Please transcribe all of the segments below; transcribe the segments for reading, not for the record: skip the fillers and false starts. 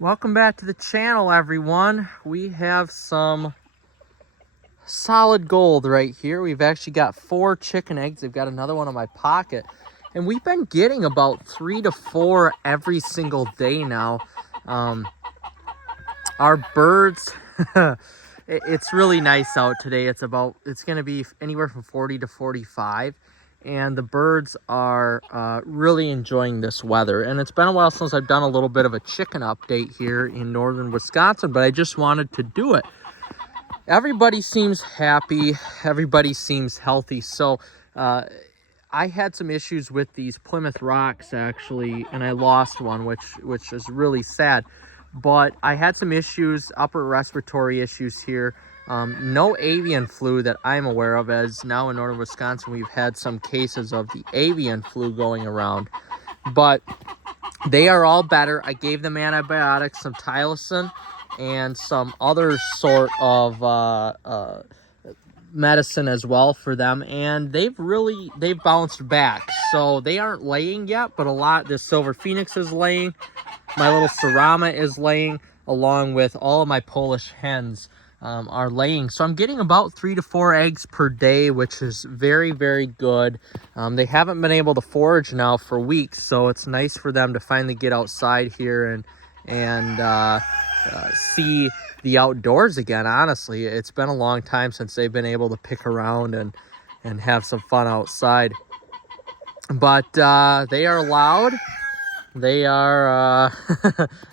Welcome back to the channel, everyone. We have some solid gold right here. We've actually got 4 chicken eggs. I've got another one in my pocket. And we've been getting about 3 to 4 every single day now. Our birds, it's really nice out today. It's going to be anywhere from 40 to 45. And the birds are really enjoying this weather. And it's been a while since I've done a little bit of a chicken update here in northern Wisconsin, but I just wanted to do it. Everybody seems happy. Everybody seems healthy. So I had some issues with these Plymouth Rocks, actually, and I lost one, which is really sad. But I had some issues, upper respiratory issues here. No avian flu that I'm aware of, as now in northern Wisconsin we've had some cases of the avian flu going around. But they are all better. I gave them antibiotics, some Tylosin, and some other sort of medicine as well for them, and they've bounced back. So they aren't laying yet, but this Silver Phoenix is laying. My little Serama is laying, along with all of my Polish hens are laying. So I'm getting about 3 to 4 eggs per day, which is very, very good. They haven't been able to forage now for weeks, so it's nice for them to finally get outside here and see the outdoors again. Honestly, it's been a long time since they've been able to pick around and have some fun outside. But they are loud. They are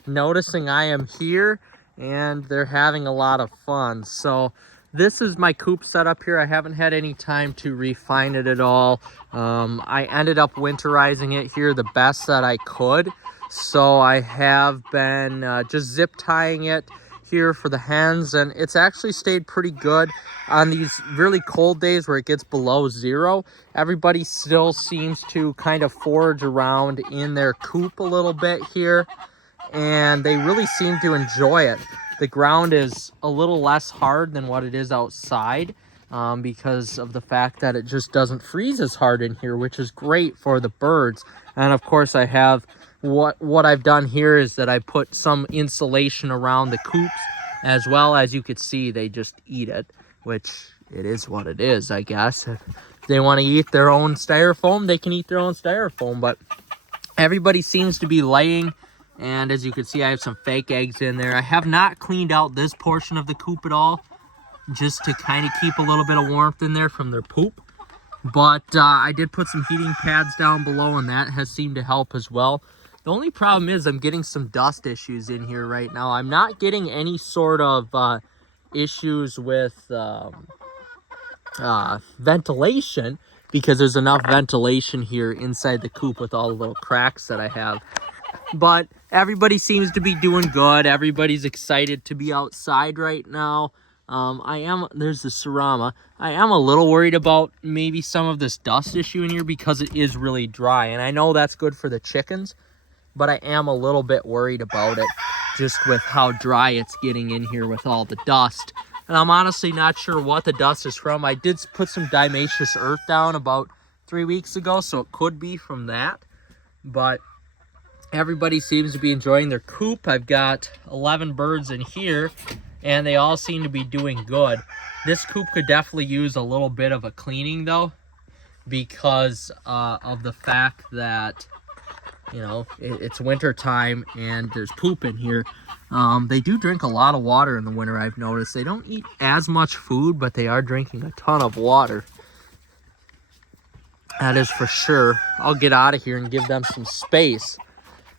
noticing I am here, and they're having a lot of fun. So this is my coop setup here. I haven't had any time to refine it at all. I ended up winterizing it here the best that I could. So I have been just zip tying it here for the hens, and it's actually stayed pretty good on these really cold days where it gets below 0. Everybody still seems to kind of forage around in their coop a little bit here, and they really seem to enjoy it. The ground is a little less hard than what it is outside, because of the fact that it just doesn't freeze as hard in here, which is great for the birds. And of course I have what I've done here is that I put some insulation around the coops, as well. As you could see, they just eat it, which it is what it is, I guess. If they want to eat their own styrofoam, they can eat their own styrofoam. But everybody seems to be laying, and as you can see, I have some fake eggs in there. I have not cleaned out this portion of the coop at all, just to kind of keep a little bit of warmth in there from their poop. But I did put some heating pads down below, and that has seemed to help as well. The only problem is I'm getting some dust issues in here right now. I'm not getting any sort of issues with ventilation, because there's enough ventilation here inside the coop with all the little cracks that I have. But everybody seems to be doing good. Everybody's excited to be outside right now. There's the Serama. I am a little worried about maybe some of this dust issue in here, because it is really dry. And I know that's good for the chickens, but I am a little bit worried about it, just with how dry it's getting in here with all the dust. And I'm honestly not sure what the dust is from. I did put some diatomaceous earth down about 3 weeks ago, so it could be from that. But everybody seems to be enjoying their coop. I've got 11 birds in here, and they all seem to be doing good. This coop could definitely use a little bit of a cleaning, though, because of the fact that, you know, it's winter time and there's poop in here. They do drink a lot of water in the winter, I've noticed. They don't eat as much food, but they are drinking a ton of water. That is for sure. I'll get out of here and give them some space,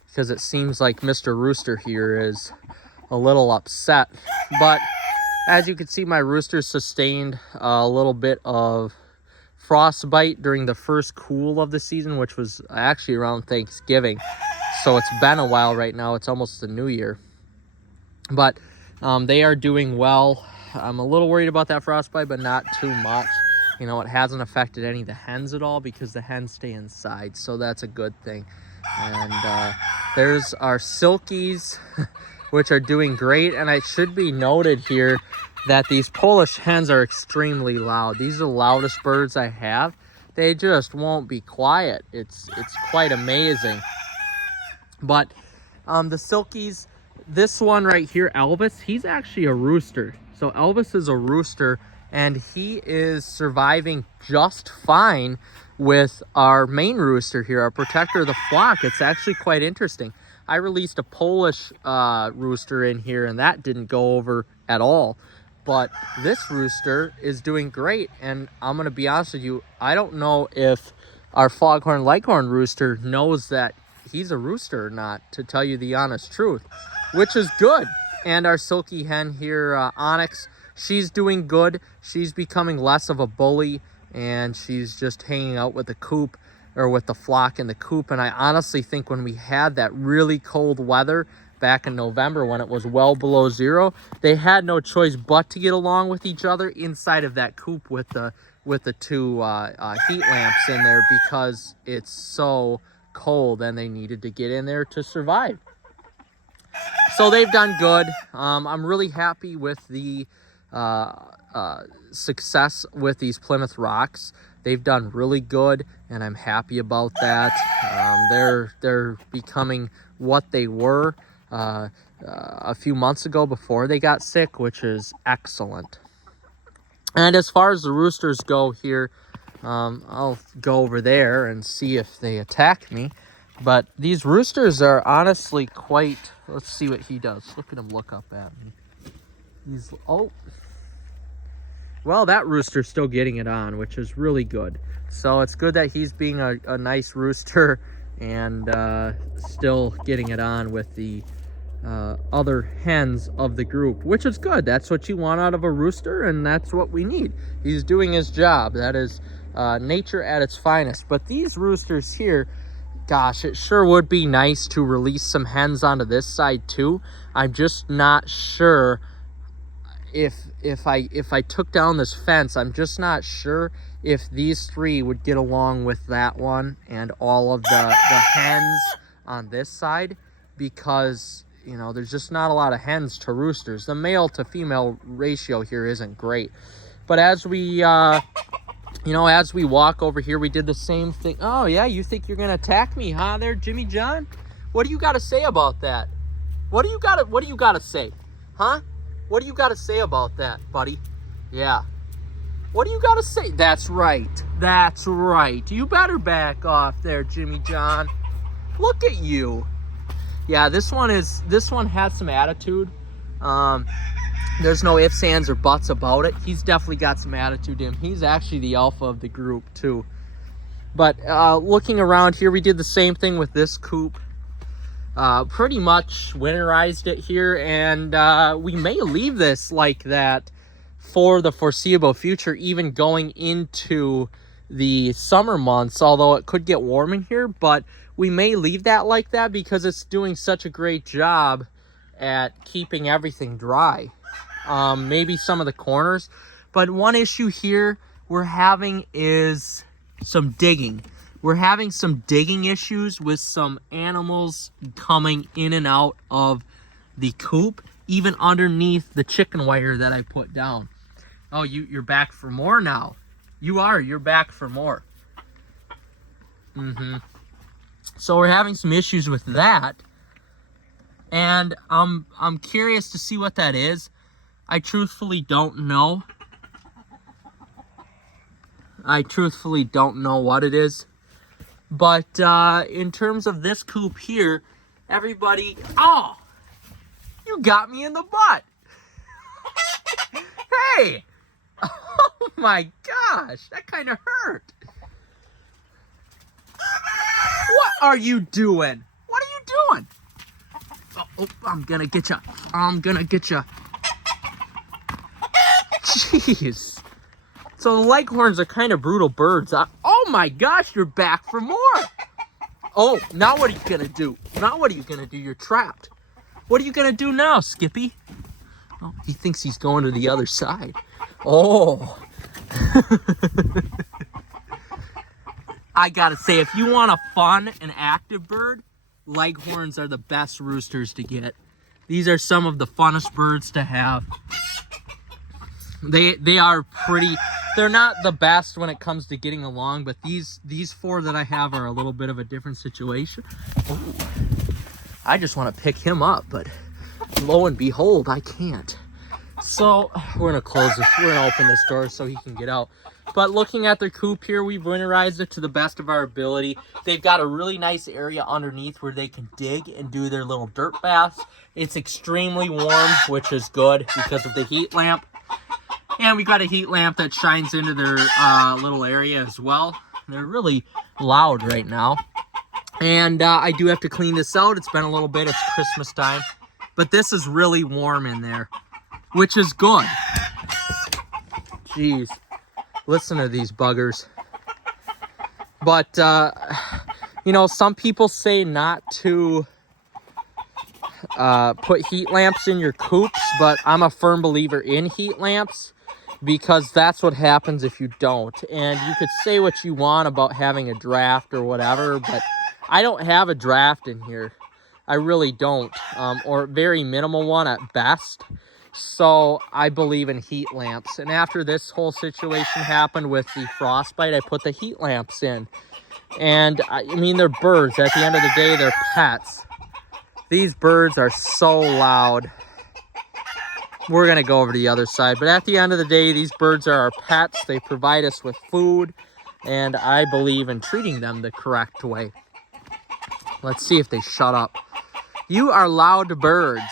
because it seems like Mr. Rooster here is a little upset. But as you can see, my rooster sustained a little bit of frostbite during the first cool of the season, which was actually around Thanksgiving. So it's been a while right now. It's almost the new year. But they are doing well. I'm a little worried about that frostbite, but not too much. You know, it hasn't affected any of the hens at all, because the hens stay inside. So that's a good thing. And there's our Silkies, which are doing great. And it should be noted here that these Polish hens are extremely loud. These are the loudest birds I have. They just won't be quiet. It's quite amazing. But the Silkies, this one right here, Elvis, he's actually a rooster. So Elvis is a rooster, and he is surviving just fine with our main rooster here, our protector of the flock. It's actually quite interesting. I released a Polish rooster in here, and that didn't go over at all. But this rooster is doing great, and I'm going to be honest with you, I don't know if our Foghorn Leghorn rooster knows that he's a rooster or not, to tell you the honest truth, which is good. And our silky hen here, Onyx, she's doing good. She's becoming less of a bully, and she's just hanging out with the coop, or with the flock in the coop. And I honestly think when we had that really cold weather back in November, when it was well below zero, they had no choice but to get along with each other inside of that coop with the two heat lamps in there, because it's so cold and they needed to get in there to survive. So they've done good. I'm really happy with the success with these Plymouth Rocks. They've done really good, and I'm happy about that. They're becoming what they were a few months ago before they got sick, which is excellent. And as far as the roosters go here, I'll go over there and see if they attack me. But these roosters are honestly quite... Let's see what he does. Look at him look up at me. He's... Oh. Well, that rooster's still getting it on, which is really good. So it's good that he's being a nice rooster and still getting it on with the other hens of the group, which is good. That's what you want out of a rooster, and that's what we need. He's doing his job. That is nature at its finest. But these roosters here, gosh, it sure would be nice to release some hens onto this side too. I'm just not sure if I took down this fence, I'm just not sure if these three would get along with that one and all of the hens on this side, because, you know, there's just not a lot of hens to roosters. The male to female ratio here isn't great. But as we as we walk over here, we did the same thing. Oh yeah, you think you're gonna attack me, huh there, Jimmy John? What do you gotta say about that? What do you gotta say? Huh? What do you gotta say about that, buddy? Yeah. What do you gotta say? That's right. That's right. You better back off there, Jimmy John. Look at you. Yeah, this one has some attitude. There's no ifs, ands, or buts about it. He's definitely got some attitude to him. He's actually the alpha of the group too. But looking around here, we did the same thing with this coop. Pretty much winterized it here, and we may leave this like that for the foreseeable future, even going into the summer months, although it could get warm in here. But we may leave that like that because it's doing such a great job at keeping everything dry. Maybe some of the corners. But one issue here we're having is some digging. We're having some digging issues with some animals coming in and out of the coop, even underneath the chicken wire that I put down. Oh, you're back for more now. You're back for more. So we're having some issues with that. And I'm curious to see what that is. I truthfully don't know. I truthfully don't know what it is. But in terms of this coop here, everybody... Oh! You got me in the butt! Hey! Oh my gosh! That kind of hurt! What are you doing? What are you doing? Oh, I'm gonna get you. I'm gonna get you. Jeez. So the Leghorns are kind of brutal birds. Oh my gosh, you're back for more. Oh, now what are you gonna do? Now what are you gonna do? You're trapped. What are you gonna do now, Skippy? Oh, he thinks he's going to the other side. Oh. I gotta say, if you want a fun and active bird, Leghorns are the best roosters to get. These are some of the funnest birds to have. They are pretty. They're not the best when it comes to getting along, but these four that I have are a little bit of a different situation. Ooh. I just want to pick him up, but lo and behold, I can't. So we're gonna close this. We're gonna open this door so he can get out. But looking at their coop here, we've winterized it to the best of our ability. They've got a really nice area underneath where they can dig and do their little dirt baths. It's extremely warm, which is good because of the heat lamp. And we got a heat lamp that shines into their little area as well. They're really loud right now. And I do have to clean this out. It's been a little bit. It's Christmas time. But this is really warm in there, which is good. Jeez. Listen to these buggers. But, you know, some people say not to put heat lamps in your coops, but I'm a firm believer in heat lamps because that's what happens if you don't. And you could say what you want about having a draft or whatever, but I don't have a draft in here. I really don't, or very minimal one at best. So I believe in heat lamps. And after this whole situation happened with the frostbite, I put the heat lamps in. And I mean, they're birds. At the end of the day, they're pets. These birds are so loud. We're going to go over to the other side. But at the end of the day, these birds are our pets. They provide us with food. And I believe in treating them the correct way. Let's see if they shut up. You are loud birds.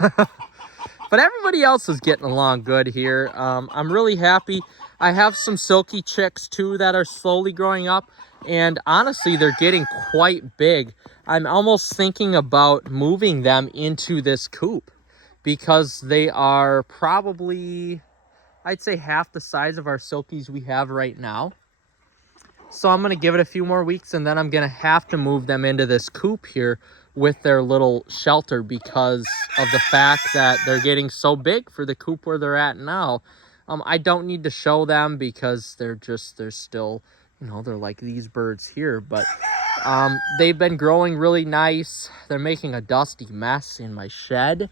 But everybody else is getting along good here. I'm really happy. I have some silky chicks too that are slowly growing up, and honestly they're getting quite big. I'm almost thinking about moving them into this coop because they are probably, I'd say, half the size of our silkies we have right now. So I'm going to give it a few more weeks, and then I'm going to have to move them into this coop here with their little shelter because of the fact that they're getting so big for the coop where they're at now. I don't need to show them because they're still, you know, they're like these birds here. But they've been growing really nice. They're making a dusty mess in my shed.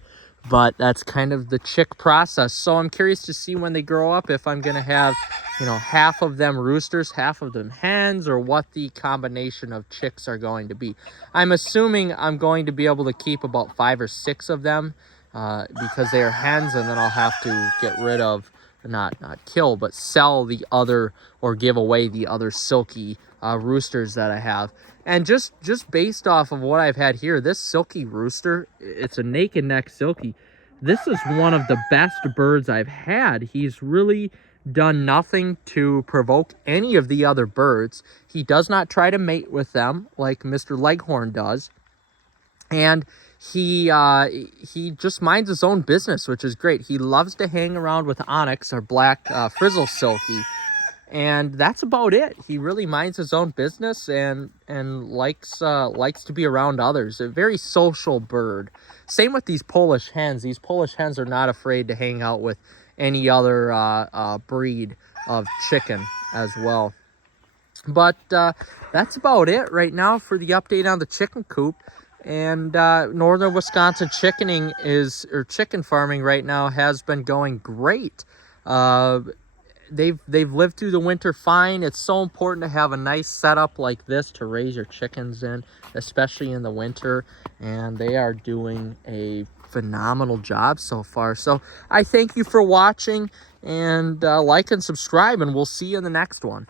But that's kind of the chick process. So I'm curious to see when they grow up if I'm going to have, you know, half of them roosters, half of them hens, or what the combination of chicks are going to be. I'm assuming I'm going to be able to keep about 5 or 6 of them because they are hens, and then I'll have to get rid of, not kill, but sell the other or give away the other silky roosters that I have. And just based off of what I've had here, this silky rooster, it's a naked neck silky. This is one of the best birds I've had. He's really done nothing to provoke any of the other birds. He does not try to mate with them like Mr. Leghorn does. And he just minds his own business, which is great. He loves to hang around with Onyx, our black frizzle silky. And that's about it. He really minds his own business and likes to be around others. A very social bird. Same with these Polish hens. These Polish hens are not afraid to hang out with any other breed of chicken as well. But that's about it right now for the update on the chicken coop. And northern Wisconsin chicken farming right now has been going great. They've lived through the winter fine. It's so important to have a nice setup like this to raise your chickens in, especially in the winter. And they are doing a phenomenal job so far. So I thank you for watching, and like and subscribe, and we'll see you in the next one.